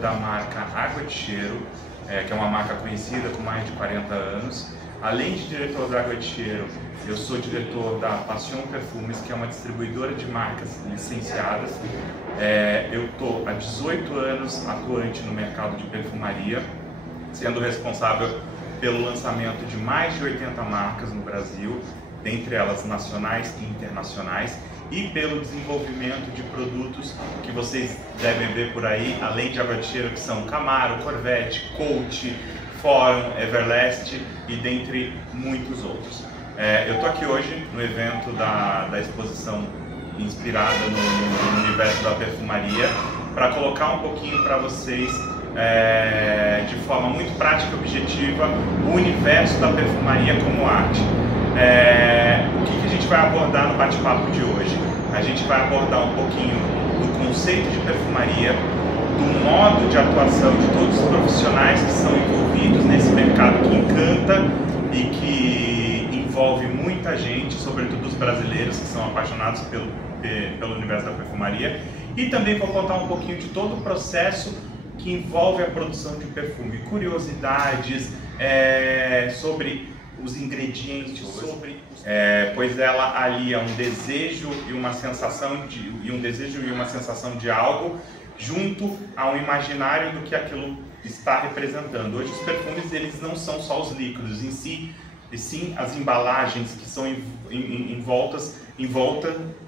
da marca Água de Cheiro, que é uma marca conhecida com mais de 40 anos. Além de diretor da Água de Cheiro, eu sou diretor da Passion Perfumes, que é uma distribuidora de marcas licenciadas. Eu estou há 18 anos atuante no mercado de perfumaria, sendo responsável pelo lançamento de mais de 80 marcas no Brasil, dentre elas nacionais e internacionais, e pelo desenvolvimento de produtos que vocês devem ver por aí, além de Água de Cheiro, que são Camaro, Corvette, Coach, Forum, Everlast e dentre muitos outros. Eu estou aqui hoje no evento da exposição inspirada no universo da perfumaria, para colocar um pouquinho para vocês, de forma muito prática e objetiva, o universo da perfumaria como arte. O que a gente vai abordar no bate-papo de hoje? A gente vai abordar um pouquinho do conceito de perfumaria, do modo de atuação de todos os profissionais que são envolvidos nesse mercado que encanta e que envolve muita gente, sobretudo os brasileiros que são apaixonados pelo universo da perfumaria, e também vou contar um pouquinho de todo o processo que envolve a produção de perfume, curiosidades sobre os ingredientes, pois ela alia um desejo e uma sensação de algo junto ao imaginário do que aquilo está representando. Hoje os perfumes, eles não são só os líquidos em si, e sim as embalagens que são em volta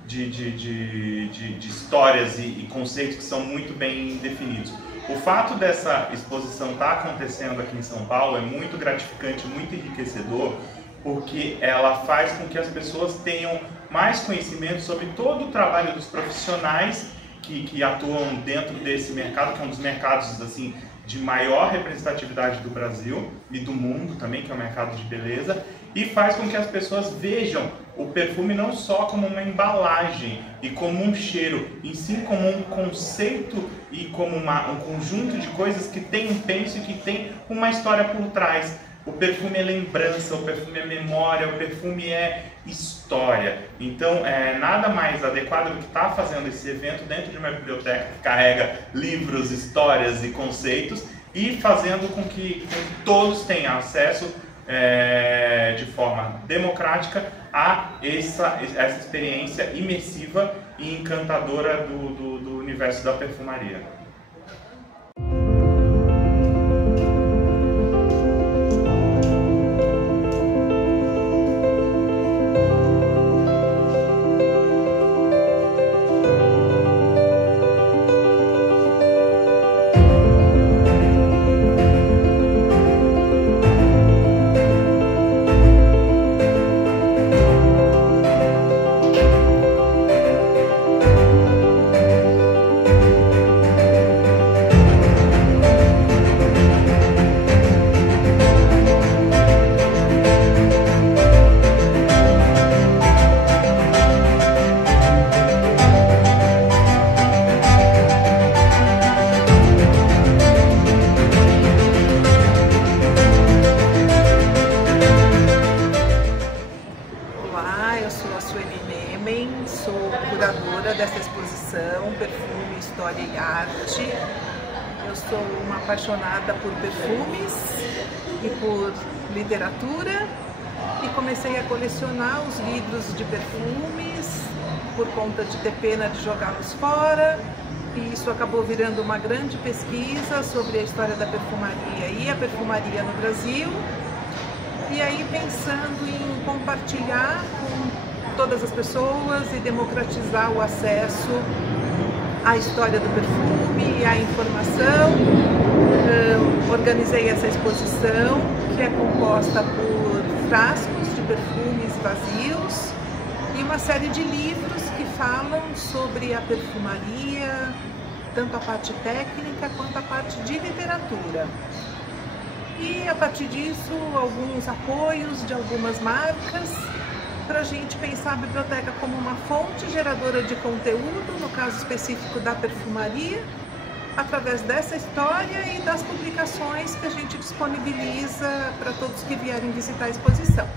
de histórias e conceitos que são muito bem definidos. O fato dessa exposição estar acontecendo aqui em São Paulo é muito gratificante, muito enriquecedor, porque ela faz com que as pessoas tenham mais conhecimento sobre todo o trabalho dos profissionais que atuam dentro desse mercado, que é um dos mercados assim de maior representatividade do Brasil e do mundo também, que é o mercado de beleza, e faz com que as pessoas vejam o perfume não só como uma embalagem e como um cheiro, e sim como um conceito e como um conjunto de coisas que tem um penso e que tem uma história por trás. O perfume é lembrança, o perfume é memória, o perfume é história. Então, nada mais adequado do que estar fazendo esse evento dentro de uma biblioteca que carrega livros, histórias e conceitos, e fazendo com que todos tenham acesso de forma democrática a essa experiência imersiva e encantadora do universo da perfumaria. Sou curadora dessa exposição Perfume, História e Arte. Eu sou uma apaixonada por perfumes e por literatura, e comecei a colecionar os livros de perfumes por conta de ter pena de jogá-los fora, e isso acabou virando uma grande pesquisa sobre a história da perfumaria e a perfumaria no Brasil, e aí pensando em compartilhar com todas as pessoas e democratizar o acesso à história do perfume e à informação. Organizei essa exposição, que é composta por frascos de perfumes vazios e uma série de livros que falam sobre a perfumaria, tanto a parte técnica quanto a parte de literatura. E a partir disso, alguns apoios de algumas marcas, para a gente pensar a biblioteca como uma fonte geradora de conteúdo, no caso específico da perfumaria, através dessa história e das publicações que a gente disponibiliza para todos que vierem visitar a exposição.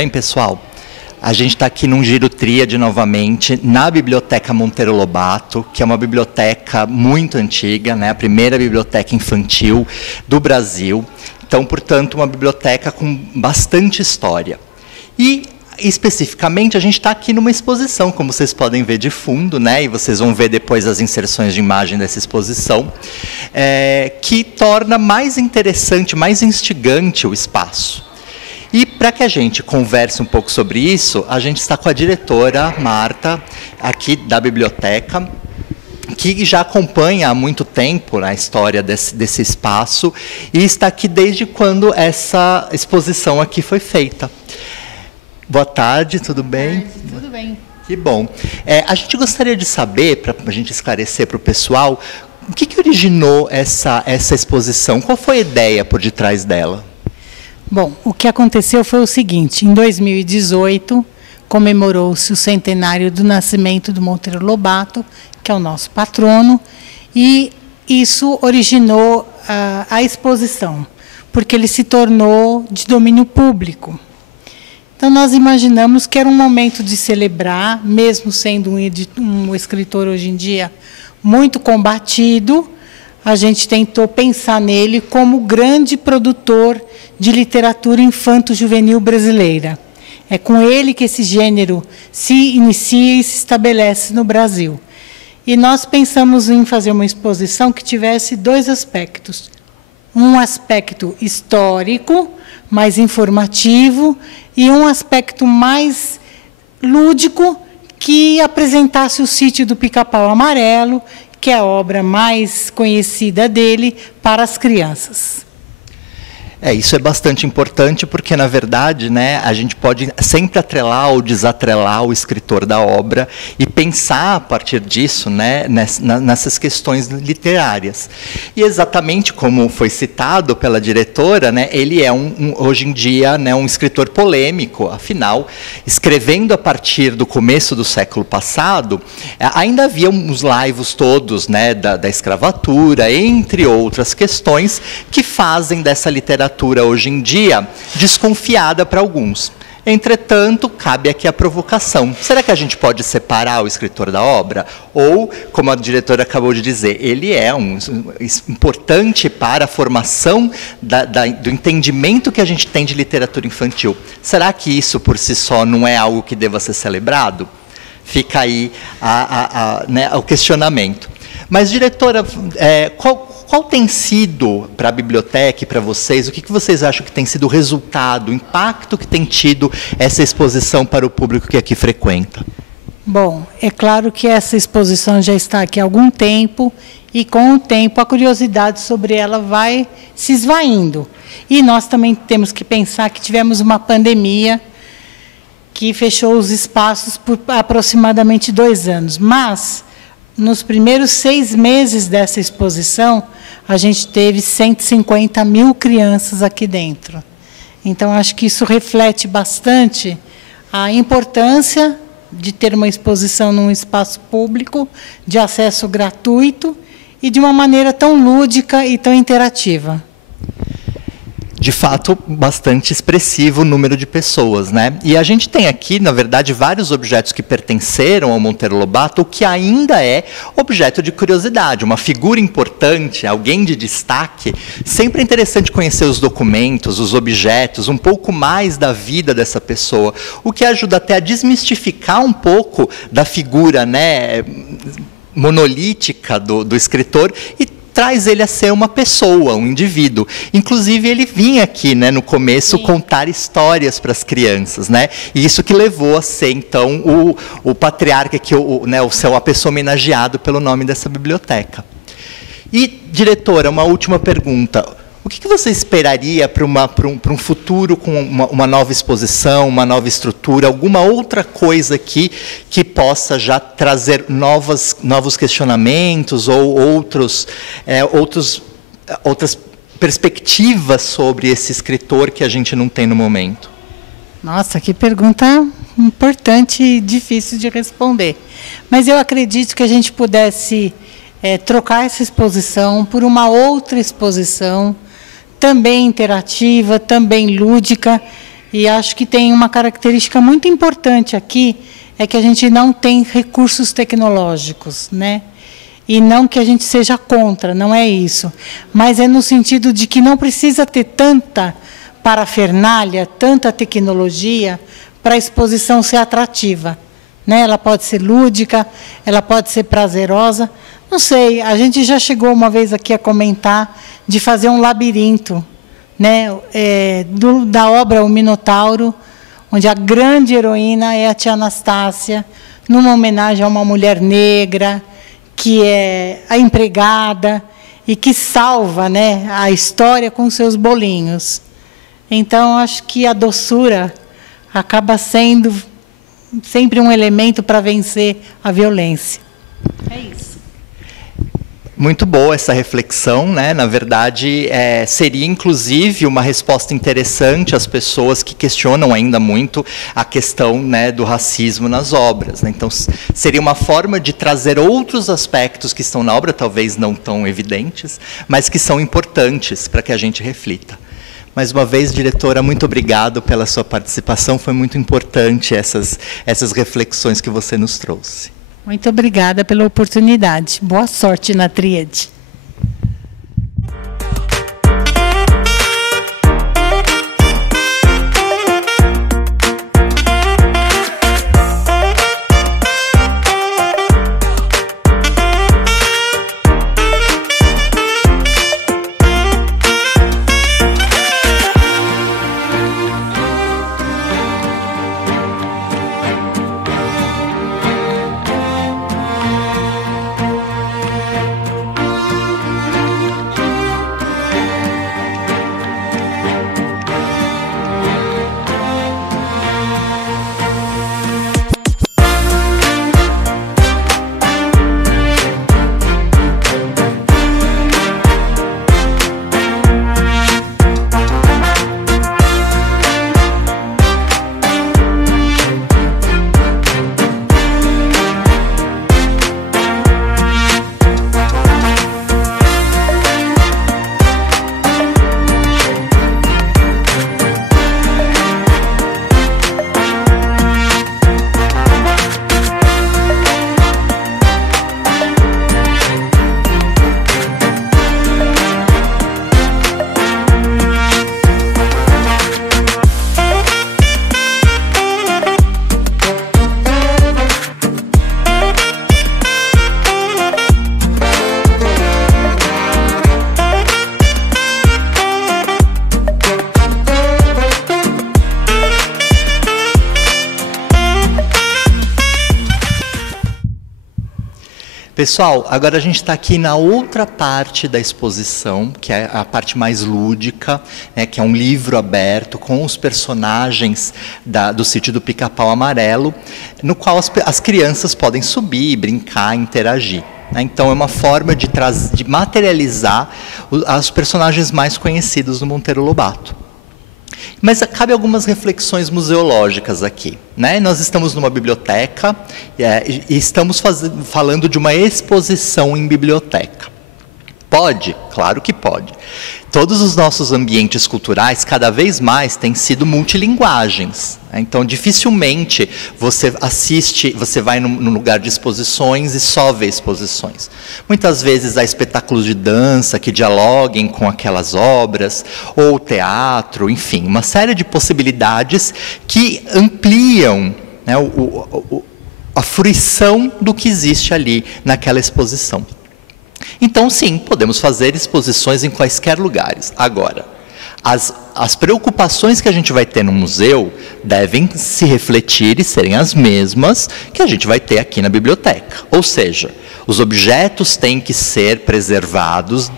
bem, pessoal? A gente está aqui num Giro Tríade novamente, na Biblioteca Monteiro Lobato, que é uma biblioteca muito antiga, né? A primeira biblioteca infantil do Brasil. Então, portanto, uma biblioteca com bastante história. E, especificamente, a gente está aqui numa exposição, como vocês podem ver de fundo, né? E vocês vão ver depois as inserções de imagem dessa exposição, que torna mais interessante, mais instigante o espaço. E para que a gente converse um pouco sobre isso, a gente está com a diretora Marta, aqui da biblioteca, que já acompanha há muito tempo a história desse espaço e está aqui desde quando essa exposição aqui foi feita. Boa tarde, tudo bem? Boa tarde, tudo bem. Que bom. A gente gostaria de saber, para a gente esclarecer para o pessoal, o que originou essa exposição? Qual foi a ideia por detrás dela? Bom, o que aconteceu foi o seguinte: em 2018, comemorou-se o centenário do nascimento do Monteiro Lobato, que é o nosso patrono, e isso originou a exposição, porque ele se tornou de domínio público. Então, nós imaginamos que era um momento de celebrar, mesmo sendo um escritor hoje em dia muito combatido, a gente tentou pensar nele como grande produtor de literatura infanto-juvenil brasileira. É com ele que esse gênero se inicia e se estabelece no Brasil. E nós pensamos em fazer uma exposição que tivesse dois aspectos. Um aspecto histórico, mais informativo, e um aspecto mais lúdico, que apresentasse o Sítio do Pica-Pau Amarelo, que é a obra mais conhecida dele, para as crianças. Isso é bastante importante porque, na verdade, né, a gente pode sempre atrelar ou desatrelar o escritor da obra e pensar a partir disso, né, nessas questões literárias. E exatamente como foi citado pela diretora, né, ele é hoje em dia, né, um escritor polêmico. Afinal, escrevendo a partir do começo do século passado, ainda havia os laivos todos, né, da escravatura, entre outras questões, que fazem dessa literatura hoje em dia desconfiada para alguns. Entretanto, cabe aqui a provocação. Será que a gente pode separar o escritor da obra? Ou, como a diretora acabou de dizer, ele é importante para a formação do entendimento que a gente tem de literatura infantil. Será que isso, por si só, não é algo que deva ser celebrado? Fica aí né, o questionamento. Mas, diretora, qual tem sido para a biblioteca e para vocês, o que vocês acham que tem sido o resultado, o impacto que tem tido essa exposição para o público que aqui frequenta? Bom, é claro que essa exposição já está aqui há algum tempo e, com o tempo, a curiosidade sobre ela vai se esvaindo. E nós também temos que pensar que tivemos uma pandemia que fechou os espaços por aproximadamente 2 anos. Mas, nos primeiros 6 meses dessa exposição, a gente teve 150 mil crianças aqui dentro. Então, acho que isso reflete bastante a importância de ter uma exposição num espaço público, de acesso gratuito e de uma maneira tão lúdica e tão interativa. De fato, bastante expressivo o número de pessoas, né? E a gente tem aqui, na verdade, vários objetos que pertenceram ao Monteiro Lobato, que ainda é objeto de curiosidade, uma figura importante, alguém de destaque. Sempre é interessante conhecer os documentos, os objetos, um pouco mais da vida dessa pessoa, o que ajuda até a desmistificar um pouco da figura, né, monolítica do escritor e traz ele a ser uma pessoa, um indivíduo. Inclusive, ele vinha aqui, né, no começo, contar histórias para as crianças, né? E isso que levou a ser, então, o patriarca, a pessoa homenageada pelo nome dessa biblioteca. E, diretora, uma última pergunta. O que você esperaria para um futuro com uma nova exposição, uma nova estrutura, alguma outra coisa aqui que possa já trazer novos questionamentos ou outras perspectivas sobre esse escritor que a gente não tem no momento? Nossa, que pergunta importante e difícil de responder. Mas eu acredito que a gente pudesse trocar essa exposição por uma outra exposição, também interativa, também lúdica, E acho que tem uma característica muito importante aqui, é que a gente não tem recursos tecnológicos, né? E não que a gente seja contra, não é isso. Mas é no sentido de que não precisa ter tanta parafernália, tanta tecnologia para a exposição ser atrativa, né? Ela pode ser lúdica, ela pode ser prazerosa. Não sei, a gente já chegou uma vez aqui a comentar de fazer um labirinto, né? Da obra O Minotauro, onde a grande heroína é a tia Anastácia, numa homenagem a uma mulher negra, que é a empregada e que salva, né, a história com seus bolinhos. Então, acho que a doçura acaba sendo sempre um elemento para vencer a violência. É isso. Muito boa essa reflexão, né? Na verdade, seria inclusive uma resposta interessante às pessoas que questionam ainda muito a questão, né, do racismo nas obras, né? Então, seria uma forma de trazer outros aspectos que estão na obra, talvez não tão evidentes, mas que são importantes para que a gente reflita. Mais uma vez, diretora, muito obrigado pela sua participação. Foi muito importante essas reflexões que você nos trouxe. Muito obrigada pela oportunidade. Boa sorte na tríade. Pessoal, agora a gente está aqui na outra parte da exposição, que é a parte mais lúdica, né, que é um livro aberto com os personagens do Sítio do Pica-Pau Amarelo, no qual as crianças podem subir, brincar, interagir. Né? Então é uma forma de materializar os personagens mais conhecidos do Monteiro Lobato. Mas cabe algumas reflexões museológicas aqui, né? Nós estamos numa biblioteca e estamos falando de uma exposição em biblioteca. Pode? Claro que pode. Todos os nossos ambientes culturais, cada vez mais, têm sido multilinguagens. Então, dificilmente você vai num lugar de exposições e só vê exposições. Muitas vezes há espetáculos de dança que dialoguem com aquelas obras, ou teatro, enfim, uma série de possibilidades que ampliam, né, a fruição do que existe ali naquela exposição. Então, sim, podemos fazer exposições em quaisquer lugares. Agora, as preocupações que a gente vai ter no museu devem se refletir e serem as mesmas que a gente vai ter aqui na biblioteca. Ou seja, os objetos têm que ser preservados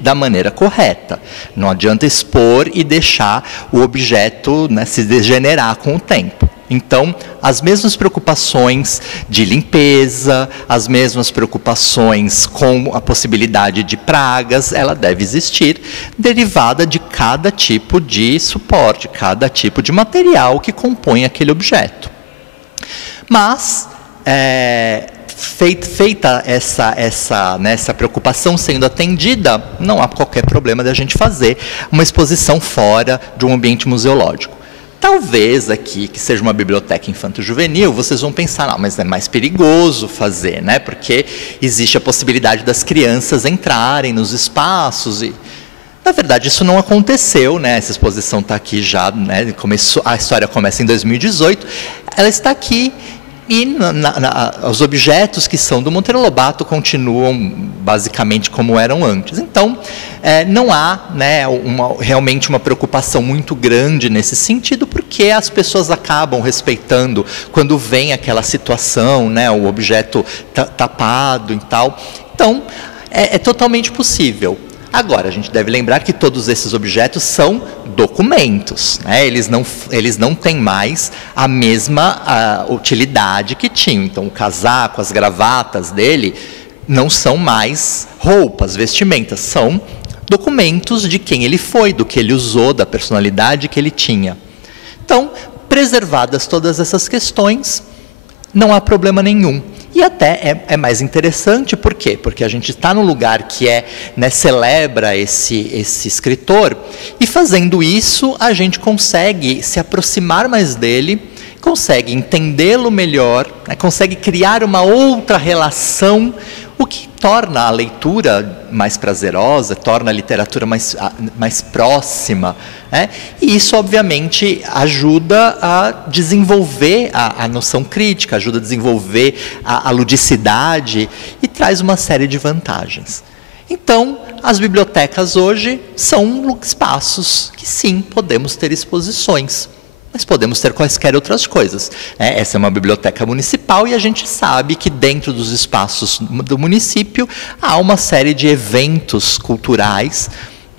da maneira correta. Não adianta expor e deixar o objeto, né, se degenerar com o tempo. Então, as mesmas preocupações de limpeza, as mesmas preocupações com a possibilidade de pragas, ela deve existir, derivada de cada tipo de suporte, cada tipo de material que compõe aquele objeto. Mas, feita essa preocupação sendo atendida, não há qualquer problema de a gente fazer uma exposição fora de um ambiente museológico. Talvez aqui, que seja uma biblioteca infanto-juvenil, vocês vão pensar, não, mas é mais perigoso fazer, né? Porque existe a possibilidade das crianças entrarem nos espaços e... Na verdade, isso não aconteceu, né? Essa exposição está aqui já, né? A história começa em 2018, ela está aqui e os objetos que são do Monteiro Lobato continuam basicamente como eram antes. Então, não há, né, realmente uma preocupação muito grande nesse sentido, porque as pessoas acabam respeitando quando vem aquela situação, né, o objeto tapado e tal. Então, é totalmente possível. Agora, a gente deve lembrar que todos esses objetos são documentos, né? Eles não têm mais a mesma utilidade que tinham. Então, o casaco, as gravatas dele não são mais roupas, vestimentas, são documentos de quem ele foi, do que ele usou, da personalidade que ele tinha. Então, preservadas todas essas questões, não há problema nenhum. E até é mais interessante, por quê? Porque a gente está num lugar que né, celebra esse escritor, e fazendo isso a gente consegue se aproximar mais dele, consegue entendê-lo melhor, né, consegue criar uma outra relação, o que torna a leitura mais prazerosa, torna a literatura mais próxima, né? E isso, obviamente, ajuda a desenvolver a noção crítica, ajuda a desenvolver a ludicidade e traz uma série de vantagens. Então, as bibliotecas hoje são espaços que, sim, podemos ter exposições, mas podemos ter quaisquer outras coisas. Essa é uma biblioteca municipal e a gente sabe que dentro dos espaços do município há uma série de eventos culturais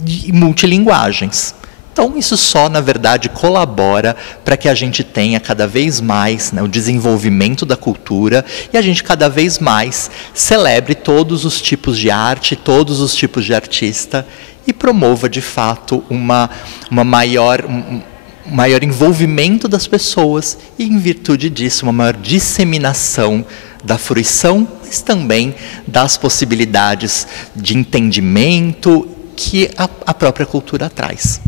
e multilinguagens. Então, isso só, na verdade, colabora para que a gente tenha cada vez mais, né, o desenvolvimento da cultura e a gente cada vez mais celebre todos os tipos de arte, todos os tipos de artista e promova, de fato, um maior envolvimento das pessoas e, em virtude disso, uma maior disseminação da fruição, mas também das possibilidades de entendimento que a própria cultura traz.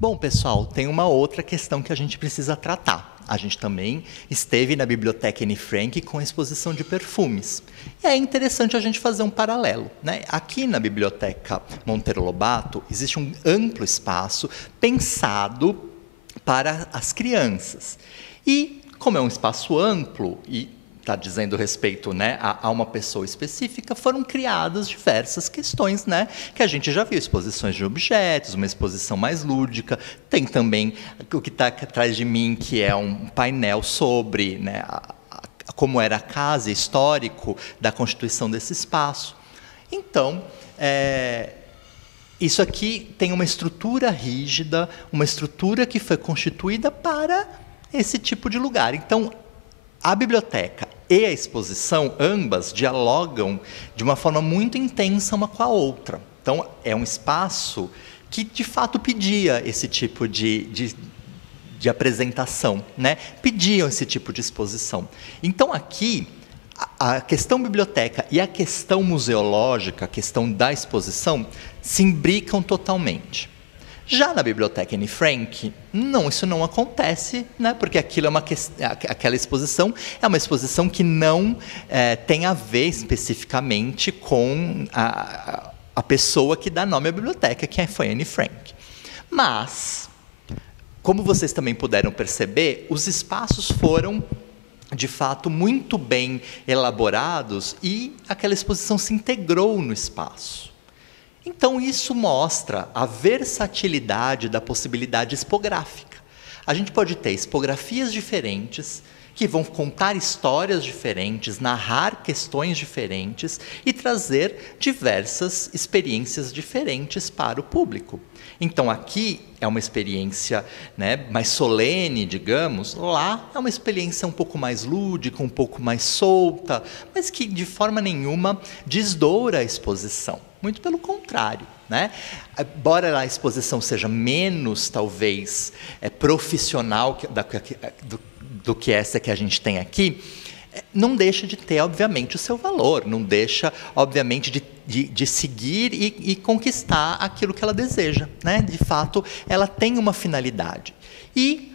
Bom, pessoal, tem uma outra questão que a gente precisa tratar. A gente também esteve na Biblioteca Anne Frank com a exposição de perfumes. E é interessante a gente fazer um paralelo, né? Aqui na Biblioteca Monteiro Lobato existe um amplo espaço pensado para as crianças. E, como é um espaço amplo e está dizendo respeito, né, a uma pessoa específica, foram criadas diversas questões, né, que a gente já viu, exposições de objetos, uma exposição mais lúdica, tem também o que está atrás de mim, que é um painel sobre, né, como era a casa, histórico da constituição desse espaço. Então, isso aqui tem uma estrutura rígida, uma estrutura que foi constituída para esse tipo de lugar. Então, a biblioteca e a exposição, ambas dialogam de uma forma muito intensa uma com a outra. Então, é um espaço que, de fato, pedia esse tipo de apresentação, né? Pediam esse tipo de exposição. Então, aqui, a questão biblioteca e a questão museológica, a questão da exposição, se imbricam totalmente. Já na Biblioteca Anne Frank, isso não acontece, né? Porque aquilo aquela exposição é uma exposição que não tem a ver especificamente com a pessoa que dá nome à biblioteca, que foi Anne Frank. Mas, como vocês também puderam perceber, os espaços foram, de fato, muito bem elaborados e aquela exposição se integrou no espaço. Então, isso mostra a versatilidade da possibilidade expográfica. A gente pode ter expografias diferentes, que vão contar histórias diferentes, narrar questões diferentes e trazer diversas experiências diferentes para o público. Então, aqui é uma experiência, né, mais solene, digamos. Lá é uma experiência um pouco mais lúdica, um pouco mais solta, mas que de forma nenhuma desdoura a exposição. Muito pelo contrário, né? Embora a exposição seja menos, talvez, profissional do que essa que a gente tem aqui, não deixa de ter, obviamente, o seu valor, não deixa, obviamente, de seguir e conquistar aquilo que ela deseja, né? De fato, ela tem uma finalidade. E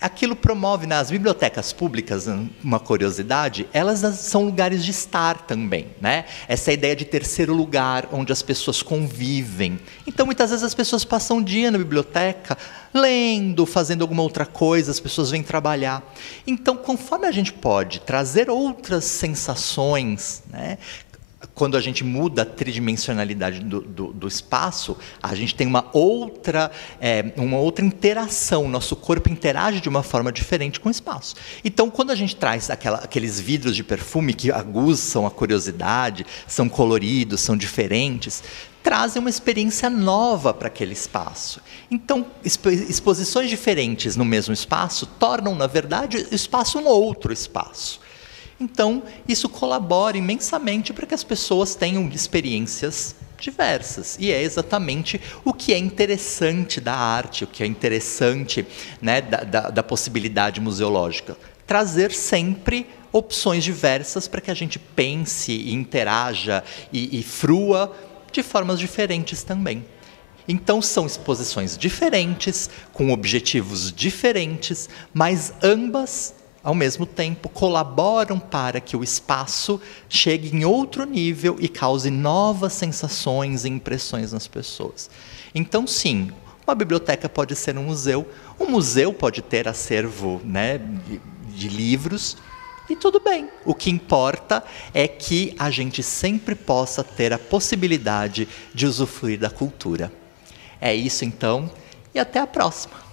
aquilo promove nas bibliotecas públicas, uma curiosidade, elas são lugares de estar também, né? Essa ideia de terceiro lugar, onde as pessoas convivem. Então, muitas vezes as pessoas passam um dia na biblioteca, lendo, fazendo alguma outra coisa, as pessoas vêm trabalhar. Então, conforme a gente pode trazer outras sensações, né? Quando a gente muda a tridimensionalidade do espaço, a gente tem uma outra interação, nosso corpo interage de uma forma diferente com o espaço. Então, quando a gente traz aqueles vidros de perfume que aguçam a curiosidade, são coloridos, são diferentes, trazem uma experiência nova para aquele espaço. Então, exposições diferentes no mesmo espaço tornam, na verdade, o espaço um outro espaço. Então, isso colabora imensamente para que as pessoas tenham experiências diversas. E é exatamente o que é interessante da arte, o que é interessante, né, da possibilidade museológica. Trazer sempre opções diversas para que a gente pense, e interaja e frua de formas diferentes também. Então, são exposições diferentes, com objetivos diferentes, mas ambas, ao mesmo tempo, colaboram para que o espaço chegue em outro nível e cause novas sensações e impressões nas pessoas. Então, sim, uma biblioteca pode ser um museu pode ter acervo, né, de livros, e tudo bem. O que importa é que a gente sempre possa ter a possibilidade de usufruir da cultura. É isso, então, e até a próxima.